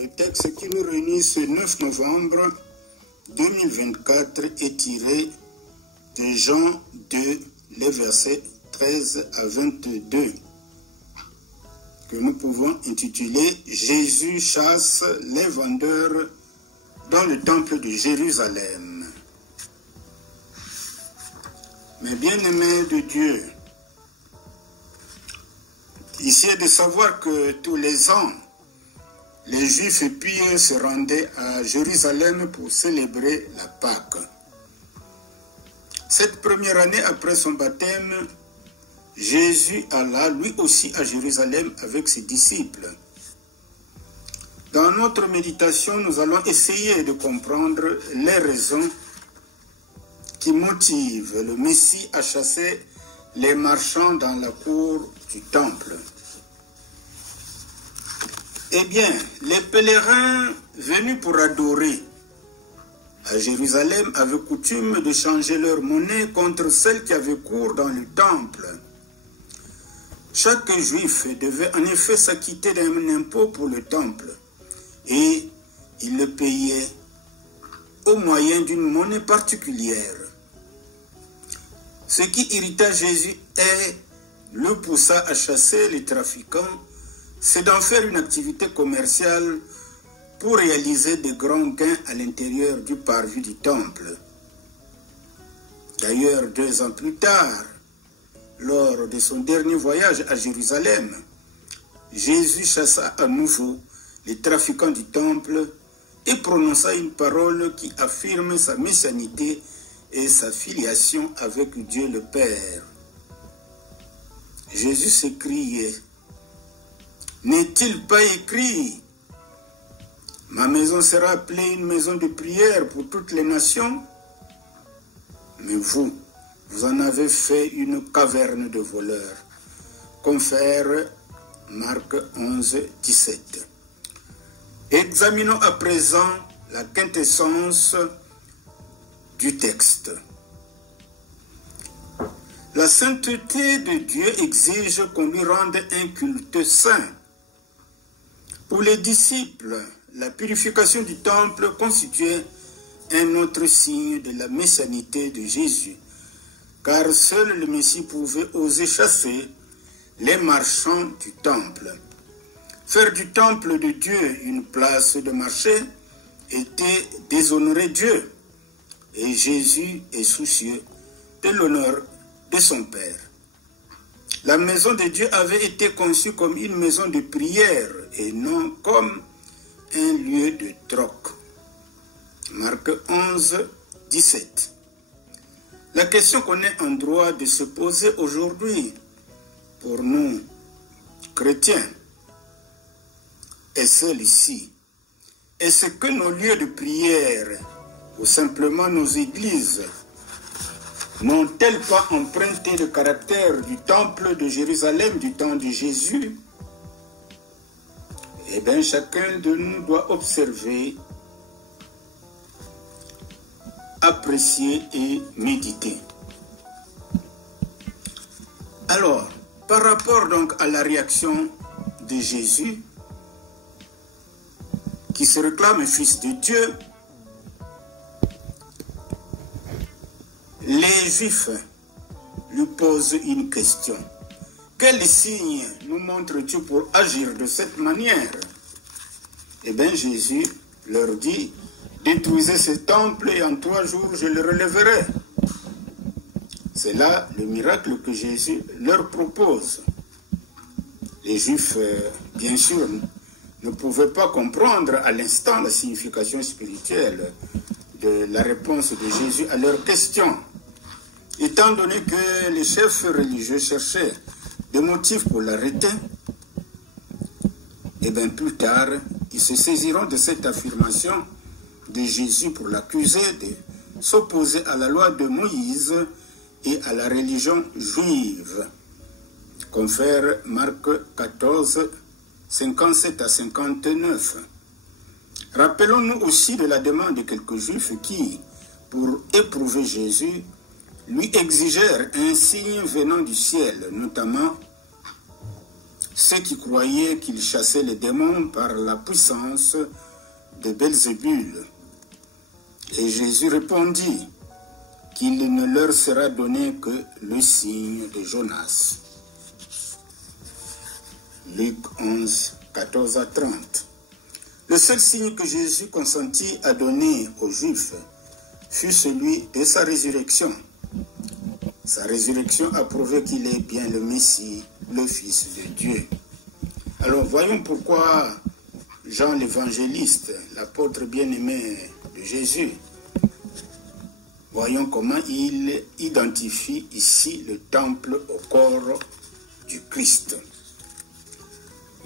Le texte qui nous réunit ce 9 novembre 2024 est tiré de Jean 2, les versets 13 à 22, que nous pouvons intituler « Jésus chasse les vendeurs dans le temple de Jérusalem ». Mes bien-aimés de Dieu, ici est de savoir que tous les ans, les Juifs pieux se rendaient à Jérusalem pour célébrer la Pâque. Cette première année après son baptême, Jésus alla lui aussi à Jérusalem avec ses disciples. Dans notre méditation, nous allons essayer de comprendre les raisons qui motivent le Messie à chasser les marchands dans la cour du temple. Eh bien, les pèlerins venus pour adorer à Jérusalem avaient coutume de changer leur monnaie contre celle qui avait cours dans le temple. Chaque juif devait en effet s'acquitter d'un impôt pour le temple et il le payait au moyen d'une monnaie particulière. Ce qui irrita Jésus et le poussa à chasser les trafiquants, c'est d'en faire une activité commerciale pour réaliser de grands gains à l'intérieur du parvis du temple. D'ailleurs, 2 ans plus tard, lors de son dernier voyage à Jérusalem, Jésus chassa à nouveau les trafiquants du temple et prononça une parole qui affirme sa messianité et sa filiation avec Dieu le Père. Jésus s'écriait: « N'est-il pas écrit, ma maison sera appelée une maison de prière pour toutes les nations? Mais vous, vous en avez fait une caverne de voleurs. » Confère Marc 11, 17. Examinons à présent la quintessence du texte. La sainteté de Dieu exige qu'on lui rende un culte saint. Pour les disciples, la purification du temple constituait un autre signe de la messianité de Jésus, car seul le Messie pouvait oser chasser les marchands du temple. Faire du temple de Dieu une place de marché était déshonorer Dieu, et Jésus est soucieux de l'honneur de son Père. La maison de Dieu avait été conçue comme une maison de prière et non comme un lieu de troc. Marc 11, 17. La question qu'on est en droit de se poser aujourd'hui pour nous, chrétiens, est celle-ci. Est-ce que nos lieux de prière ou simplement nos églises n'ont-elles pas emprunté le caractère du temple de Jérusalem du temps de Jésus? Eh bien, chacun de nous doit observer, apprécier et méditer. Alors, par rapport donc à la réaction de Jésus, qui se réclame fils de Dieu, les Juifs lui posent une question. Quel signe nous montre-tu pour agir de cette manière? Eh bien, Jésus leur dit: détruisez ce temple et en 3 jours je le relèverai. C'est là le miracle que Jésus leur propose. Les Juifs, bien sûr, ne pouvaient pas comprendre à l'instant la signification spirituelle de la réponse de Jésus à leurs questions. Étant donné que les chefs religieux cherchaient des motifs pour l'arrêter, et bien plus tard, ils se saisiront de cette affirmation de Jésus pour l'accuser de s'opposer à la loi de Moïse et à la religion juive. Confère Marc 14, 57 à 59. Rappelons-nous aussi de la demande de quelques juifs qui, pour éprouver Jésus, lui exigèrent un signe venant du ciel, notamment ceux qui croyaient qu'il chassait les démons par la puissance de Belzébul. Et Jésus répondit qu'il ne leur sera donné que le signe de Jonas. Luc 11, 14 à 30. Le seul signe que Jésus consentit à donner aux Juifs fut celui de sa résurrection. Sa résurrection a prouvé qu'il est bien le Messie, le Fils de Dieu. Alors voyons pourquoi Jean l'évangéliste, l'apôtre bien-aimé de Jésus, voyons comment il identifie ici le temple au corps du Christ.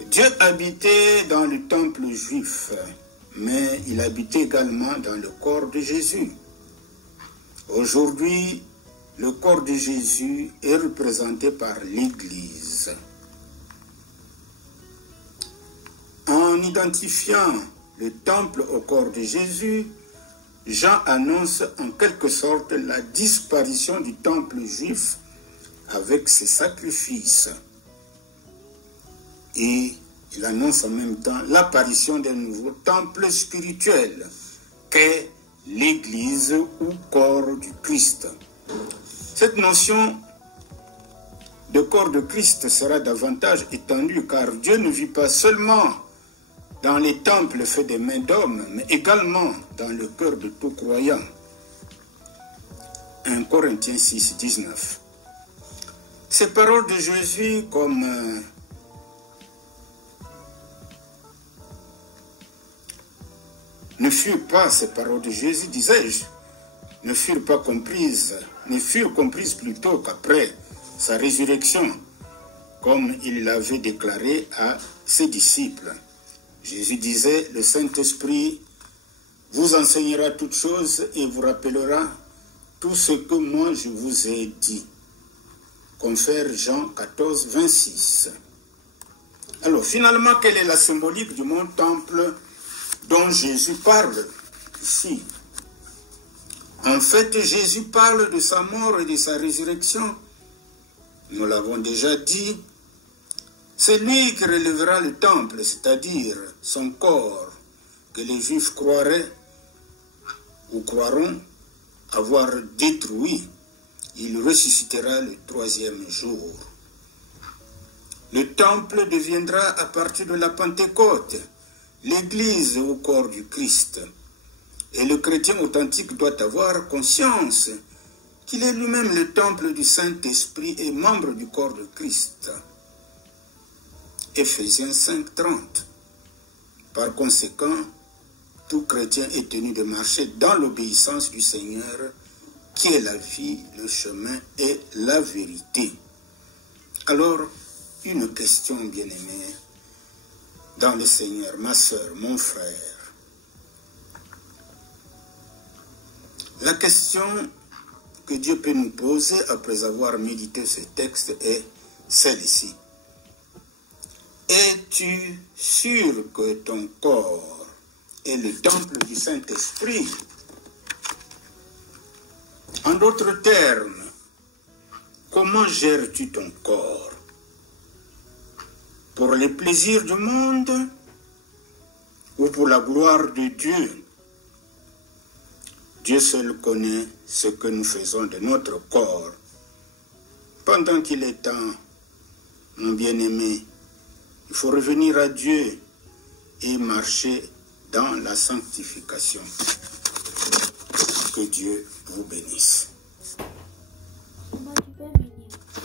Dieu habitait dans le temple juif, mais il habitait également dans le corps de Jésus. Aujourd'hui, le corps de Jésus est représenté par l'Église. En identifiant le temple au corps de Jésus, Jean annonce en quelque sorte la disparition du temple juif avec ses sacrifices. Et il annonce en même temps l'apparition d'un nouveau temple spirituel qu'est l'Église ou corps du Christ. Cette notion de corps de Christ sera davantage étendue car Dieu ne vit pas seulement dans les temples faits des mains d'hommes, mais également dans le cœur de tout croyant. 1 Corinthiens 6, 19. Ces paroles de Jésus comme ne furent pas ces paroles de Jésus, disais-je, ne furent comprises plutôt qu'après sa résurrection, comme il l'avait déclaré à ses disciples. Jésus disait, le Saint-Esprit vous enseignera toutes choses et vous rappellera tout ce que moi je vous ai dit. Confère Jean 14, 26. Alors finalement, quelle est la symbolique du mont temple dont Jésus parle ici? En fait, Jésus parle de sa mort et de sa résurrection. Nous l'avons déjà dit. C'est lui qui relèvera le temple, c'est-à-dire son corps, que les Juifs croiraient ou croiront avoir détruit. Il ressuscitera le 3e jour. Le temple deviendra à partir de la Pentecôte l'Église au corps du Christ. Et le chrétien authentique doit avoir conscience qu'il est lui-même le temple du Saint-Esprit et membre du corps de Christ. Éphésiens 5, 30. Par conséquent, tout chrétien est tenu de marcher dans l'obéissance du Seigneur, qui est la vie, le chemin et la vérité. Alors, une question, bien-aimée, dans le Seigneur, ma sœur, mon frère. La question que Dieu peut nous poser après avoir médité ce texte est celle-ci. Es-tu sûr que ton corps est le temple du Saint-Esprit? En d'autres termes, comment gères-tu ton corps? Pour les plaisirs du monde ou pour la gloire de Dieu? Dieu seul connaît ce que nous faisons de notre corps. Pendant qu'il est temps, mon bien-aimé, il faut revenir à Dieu et marcher dans la sanctification. Que Dieu vous bénisse. Maman, tu peux venir.